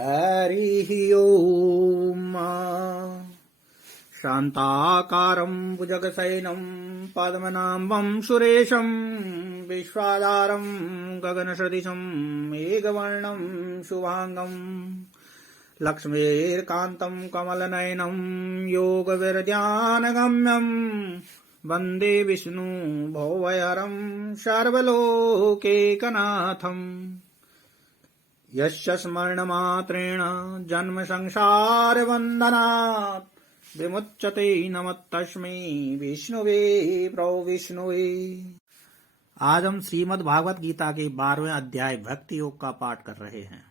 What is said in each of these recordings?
हरिः ओम्। शान्ताकारं भुजगशयनं पद्मनाभं सुरेशं विश्वाधारं गगनसदृशं मेघवर्णं शुभांगं लक्ष्मीर्कान्तं कमलनयनं योगविरध्यानगम्यं वन्दे विष्णु भवभयहरं सर्वलोकैकनाथम्। यस्य स्मरणमात्रेण जन्मसंसारबन्धनात् विमुच्यते नमस्तस्मै विष्णुवे प्रविष्णुवे। आज हम श्रीमद् भागवत गीता के 12वें अध्याय भक्ति योग का पाठ कर रहे हैं,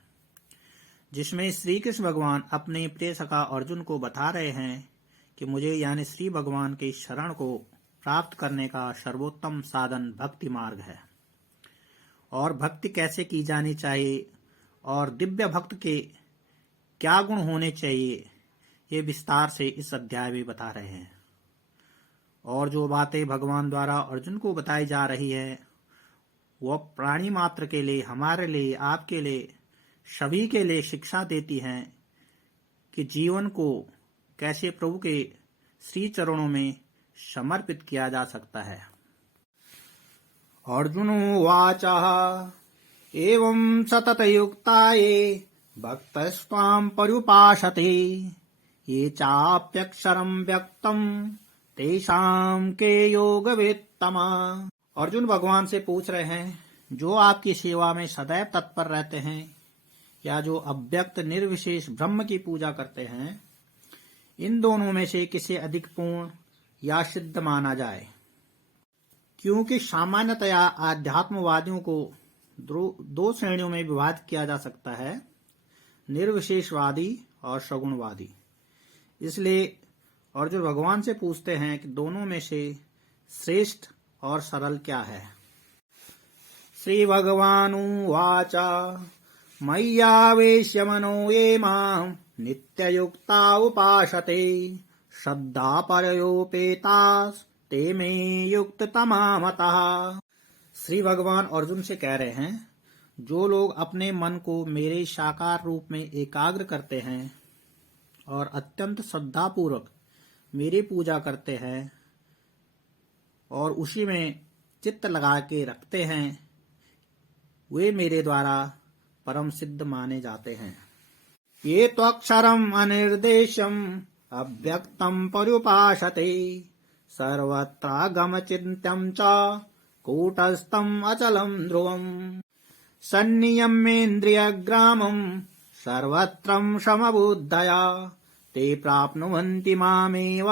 जिसमें श्री कृष्ण भगवान अपने प्रिय सखा अर्जुन को बता रहे हैं कि मुझे यानी श्री भगवान के शरण को प्राप्त करने का सर्वोत्तम साधन भक्ति मार्ग है और भक्ति कैसे की जानी चाहिए और दिव्य भक्त के क्या गुण होने चाहिए, ये विस्तार से इस अध्याय में बता रहे हैं। और जो बातें भगवान द्वारा अर्जुन को बताई जा रही है वह प्राणी मात्र के लिए, हमारे लिए, आपके लिए, सभी के लिए शिक्षा देती हैं कि जीवन को कैसे प्रभु के श्री चरणों में समर्पित किया जा सकता है। अर्जुन उवाच एवं सततयुक्ता ये भक्तस्त्वां पर्युपासते ये चाप्यक्षरं व्यक्तं तेषां के योगवेत्तमा। अर्जुन भगवान से पूछ रहे हैं, जो आपकी सेवा में सदैव तत्पर रहते हैं या जो अव्यक्त निर्विशेष ब्रह्म की पूजा करते हैं, इन दोनों में से किसे अधिक पूर्ण या सिद्ध माना जाए। क्योंकि सामान्यतया आध्यात्मवादियों को दो श्रेणियों में विभाजित किया जा सकता है, निर्विशेषवादी और सगुणवादी। इसलिए अर्जुन भगवान से पूछते हैं कि दोनों में से श्रेष्ठ और सरल क्या है। श्री भगवानुवाच मय्यावेश्य मनो ये मां नित्ययुक्ता उपासते श्रद्धा परयोपेतास् ते मे युक्ततमा मतः। श्री भगवान अर्जुन से कह रहे हैं, जो लोग अपने मन को मेरे साकार रूप में एकाग्र करते हैं और अत्यंत श्रद्धापूर्वक मेरी पूजा करते हैं और उसी में चित्त लगा के रखते हैं, वे मेरे द्वारा परम सिद्ध माने जाते हैं। ये त्वक्षरम अनिर्देशम अव्यक्तम पर्युपासते सर्वत्रागम चिंत्यम च कूटस्थम अचलम ध्रुवम सन्नियम्येन्द्रियग्रामं सर्वत्रं समबुद्धया ते प्राप्नुवन्ति मामेव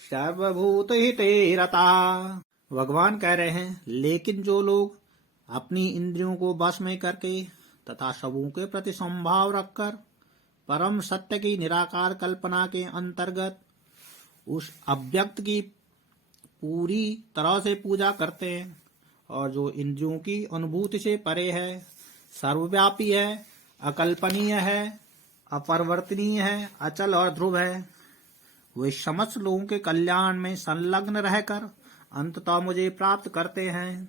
सर्वभूतहिते रता। भगवान कह रहे हैं, लेकिन जो लोग अपनी इंद्रियों को वश में करके तथा सबों के प्रति संभाव रखकर परम सत्य की निराकार कल्पना के अंतर्गत उस अव्यक्त की पूरी तरह से पूजा करते हैं और जो इंद्रियों की अनुभूति से परे है, सर्वव्यापी है, अकल्पनीय है, अपरिवर्तनीय है, अचल और ध्रुव है, वे समस्त लोगों के कल्याण में संलग्न रहकर अंततः मुझे प्राप्त करते हैं।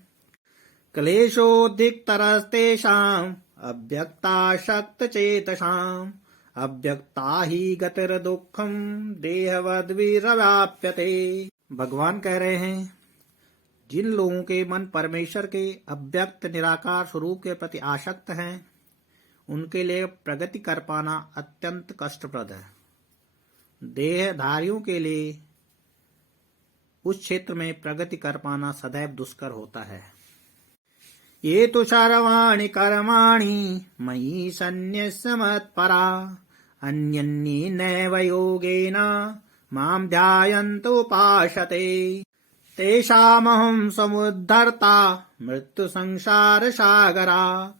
क्लेशोद्रिक्तरस्तेषां अव्यक्ताशक्त चेतसां अव्यक्ता ही गतिर दुःखम देहवद्विरव्याप्यते। भगवान कह रहे हैं, जिन लोगों के मन परमेश्वर के अव्यक्त निराकार स्वरूप के प्रति आसक्त हैं, उनके लिए प्रगति कर पाना अत्यंत कष्टप्रद है। देहधारियों के लिए उस क्षेत्र में प्रगति कर पाना सदैव दुष्कर होता है। ये तो सर्वाणि कर्माणि मयि सन्न्यस्य मत्परा अन्यन्ये नैव योगेन मां ध्यायन्तो उपासते तेषामहं समुद्धर्ता मृत्यु संसार सागरा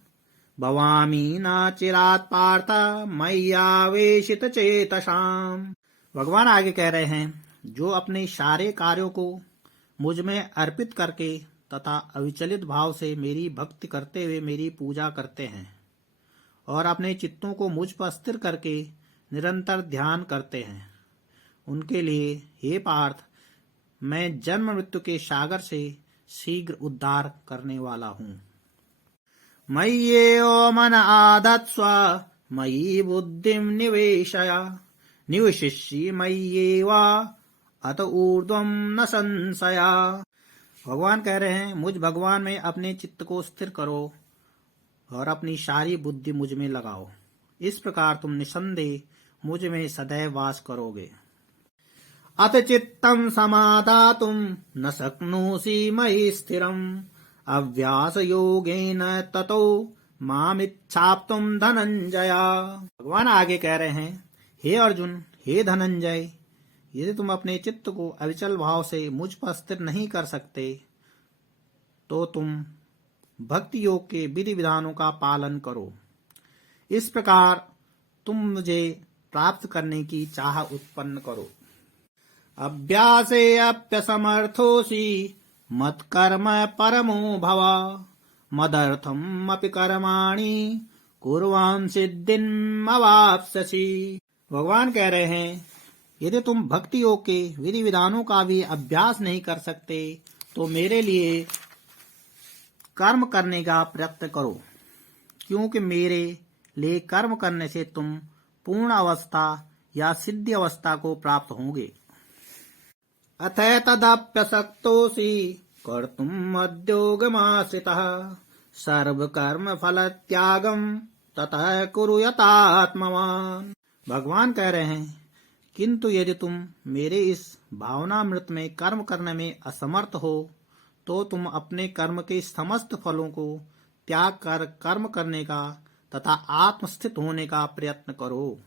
भवामि न चिरात् पार्थ मय्यावेशित चेतसाम्। भगवान आगे कह रहे हैं, जो अपने सारे कार्यों को मुझ में अर्पित करके तथा अविचलित भाव से मेरी भक्ति करते हुए मेरी पूजा करते हैं और अपने चित्तों को मुझ पर स्थिर करके निरंतर ध्यान करते हैं, उनके लिए हे पार्थ मैं जन्म मृत्यु के सागर से शीघ्र उद्धार करने वाला हूँ। मय्येव मन आधत्स्व मयि बुद्धिं निवेशयि मय्येवा अत ऊर्ध्वं न संशया। भगवान कह रहे हैं, मुझ भगवान में अपने चित्त को स्थिर करो और अपनी सारी बुद्धि मुझ में लगाओ। इस प्रकार तुम निसंदेह मुझ में सदैव वास करोगे। अथ चित्तं समादातुं न शक्नोषि मयि स्थिरम् अभ्यास योगेन ततो मामिच्छाप्तुं धनंजय। भगवान आगे कह रहे हैं, हे अर्जुन, हे धनंजय, यदि तुम अपने चित्त को अविचल भाव से मुझ पर स्थिर नहीं कर सकते तो तुम भक्ति योग के विधि विधानों का पालन करो। इस प्रकार तुम मुझे प्राप्त करने की चाह उत्पन्न करो। अभ्यासेऽप्यसमर्थोऽसि मत्कर्म परमो भव मदर्थम् अपि कर्माणि कुर्वान् सिद्धिम् अवाप्स्यसि। भगवान कह रहे हैं, यदि तुम भक्ति योग के विधि विधानों का भी अभ्यास नहीं कर सकते तो मेरे लिए कर्म करने का प्रयत्न करो, क्योंकि मेरे लिए कर्म करने से तुम पूर्ण अवस्था या सिद्धि अवस्था को प्राप्त होंगे। अथैतदप्यशक्तोऽसि कर्तुम् मद्योगमाश्रितः सर्वकर्म फल त्यागम ततः कुरु यतात्मवान्। भगवान कह रहे हैं, किंतु यदि तुम मेरे इस भावनामृत में कर्म करने में असमर्थ हो तो तुम अपने कर्म के समस्त फलों को त्याग कर कर्म करने का तथा आत्मस्थित होने का प्रयत्न करो।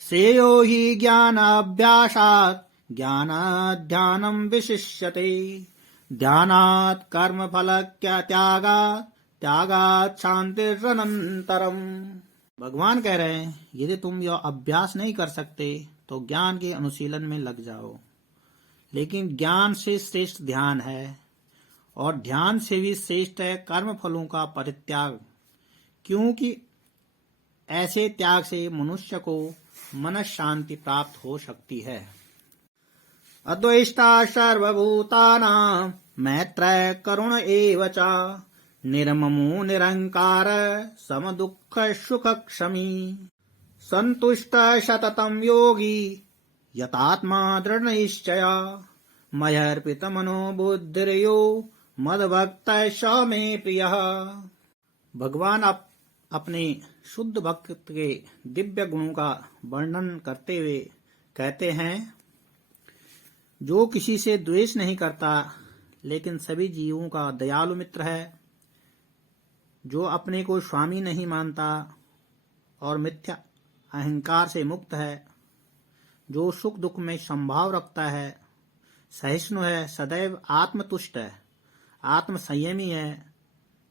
श्रेयो हि ज्ञानाभ्यासात् ज्ञानाध्यानं विशिष्यते ध्यानात् कर्म फल त्यागात् त्यागात् शान्तिरनन्तरम्। भगवान कह रहे हैं, यदि तुम यह अभ्यास नहीं कर सकते तो ज्ञान के अनुशीलन में लग जाओ, लेकिन ज्ञान से श्रेष्ठ ध्यान है और ध्यान से भी श्रेष्ठ है कर्म फलों का परित्याग, क्योंकि ऐसे त्याग से मनुष्य को मन शांति प्राप्त हो सकती है। अद्वेष्टा सर्वभूतानां मैत्रः करुण एव च निर्ममो निरंकार समदुःख सुख क्षमी संतुष्ट सततं योगी यतात्मा दृढ़निश्चया मयर्पित मनो बुद्धिर्यो मद्भक्त स मे प्रियः। भगवान अपने शुद्ध भक्त के दिव्य गुणों का वर्णन करते हुए कहते हैं, जो किसी से द्वेष नहीं करता लेकिन सभी जीवों का दयालु मित्र है, जो अपने को स्वामी नहीं मानता और मिथ्या अहंकार से मुक्त है, जो सुख दुख में संभाव रखता है, सहिष्णु है, सदैव आत्मतुष्ट है, आत्म संयमी है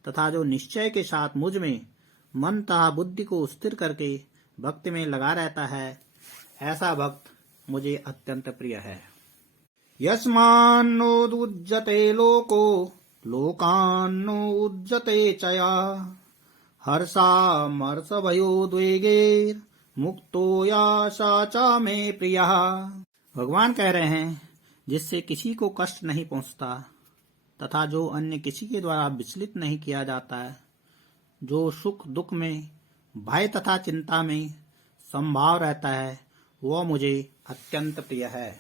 तथा जो निश्चय के साथ मुझ में मन तथा बुद्धि को स्थिर करके भक्ति में लगा रहता है, ऐसा भक्त मुझे अत्यंत प्रिय है। यस्मान्नोदुज्यते लोको लोकान्नो उज्जते चया हर्षामर्षभयोद्वेगैर् मुक्तो यासा च मे प्रियः। भगवान कह रहे हैं, जिससे किसी को कष्ट नहीं पहुंचता तथा जो अन्य किसी के द्वारा विचलित नहीं किया जाता है, जो सुख दुख में भय तथा चिंता में संभाव रहता है, वह मुझे अत्यंत प्रिय है।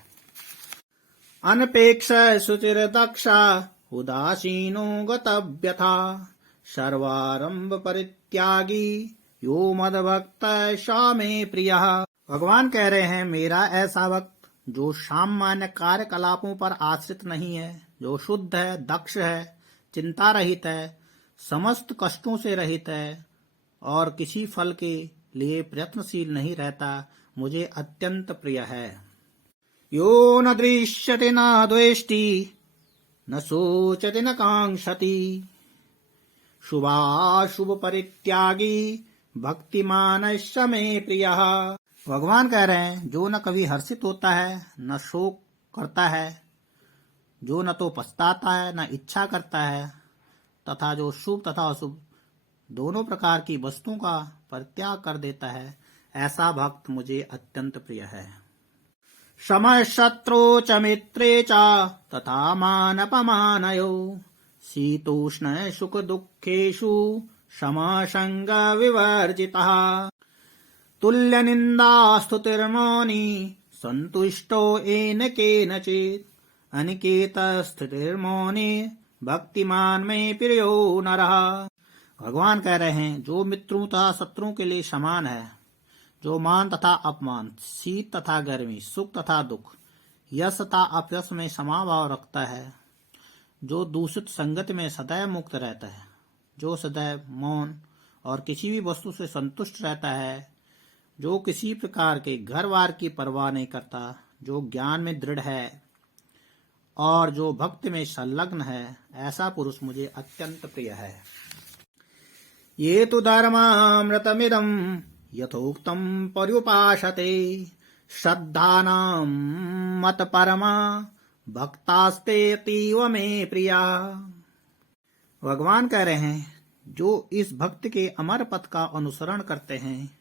अनपेक्ष शुचिर्दक्षा उदासीनो गतव्यथा सर्वारंभ परित्यागी यो मद्भक्त स मे प्रियः। भगवान कह रहे हैं, मेरा ऐसा भक्त जो सामान्य कार्यकलापों पर आश्रित नहीं है, जो शुद्ध है, दक्ष है, चिंता रहित है, समस्त कष्टों से रहित है और किसी फल के लिए प्रयत्नशील नहीं रहता, मुझे अत्यंत प्रिय है। यो न दृश्यते न द्वेष्टि न शोचते न कांक्षति शुभाशुभ परित्यागी भक्तिमान स मे प्रियः। भगवान कह रहे हैं, जो न कभी हर्षित होता है, न शोक करता है, जो न तो पछताता है न इच्छा करता है, तथा जो शुभ तथा अशुभ दोनों प्रकार की वस्तुओं का परित्याग कर देता है, ऐसा भक्त मुझे अत्यंत प्रिय है। समः शत्रौ च मित्रे च तथा मानपमानयो शीतोष्ण सुख दुखेषु समसंग विवर्जितः तुल्य निंदा स्तुतिर्मौनी संतुष्टो येन केनचित् अनिकेत स्थितिर्मौनी भक्तिमान में प्रियो नरः। भगवान कह रहे हैं, जो मित्रों तथा शत्रुओं के लिए समान है, जो मान तथा अपमान, शीत तथा गर्मी, सुख तथा दुख, यश तथा अपयश में समाभाव रखता है, जो दूषित संगत में सदैव मुक्त रहता है, जो सदैव मौन और किसी भी वस्तु से संतुष्ट रहता है, जो किसी प्रकार के घर वार की परवाह नहीं करता, जो ज्ञान में दृढ़ है और जो भक्ति में संलग्न है, ऐसा पुरुष मुझे अत्यंत प्रिय है। ये तु धर्मामृतमिदं यथोक्तं पर्युपासते श्रद्धानां मत परमा भक्तास्ते अतीव में प्रिया। भगवान कह रहे हैं, जो इस भक्त के अमर पथ का अनुसरण करते हैं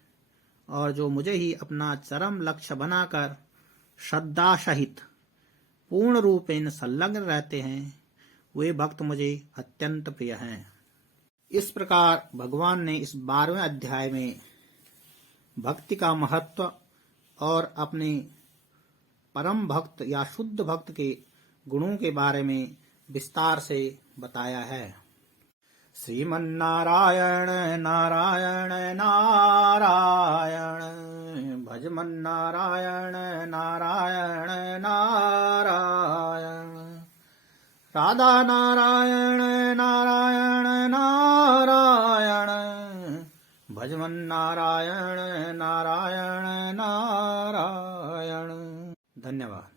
और जो मुझे ही अपना चरम लक्ष्य बनाकर श्रद्धा सहित पूर्ण रूपेण संलग्न रहते हैं, वे भक्त मुझे अत्यंत प्रिय हैं। इस प्रकार भगवान ने इस 12वें अध्याय में भक्ति का महत्व और अपने परम भक्त या शुद्ध भक्त के गुणों के बारे में विस्तार से बताया है। श्रीमन्नारायण नारायण नारायण भजमन्नारायण नारायण नारायण राधा नारायण नारायण नारायण भजमन्नारायण नारायण नारायण। धन्यवाद।